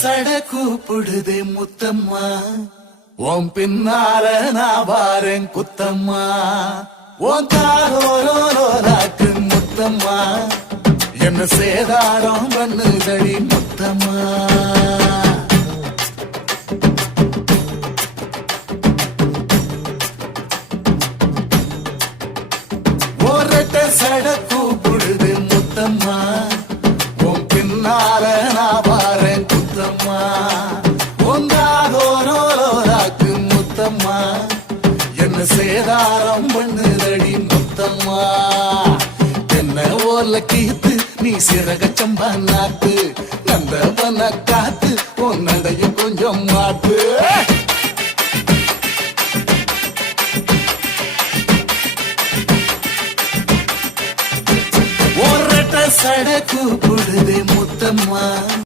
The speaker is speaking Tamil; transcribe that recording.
சட கூப்பிடுதே முத்தம்மா, உன் பின்னால நான் வாரேன் குத்தம்மா, உன் காரோராக்கு முத்தம்மா, என்ன சேதாரம் பண்ணுதடி முத்தம்மா. ஒரட்ட சட கூப்பிடுது முத்தம்மா, உன் பின்னால நான் வாரேன் குத்தம்மா, உங்காரோராக்கு முத்தம்மா, என்ன சேதாரம் பண்ணுதடி முத்தம்மா. என்ன ஓர்ல கீத்து நீ சிறக சம்பா நாட்டு, நந்தவன காத்து உன் நடைய கொஞ்சம் மாட்டு. ஒரட்ட சட கூப்பிடுதே முத்தம்மா.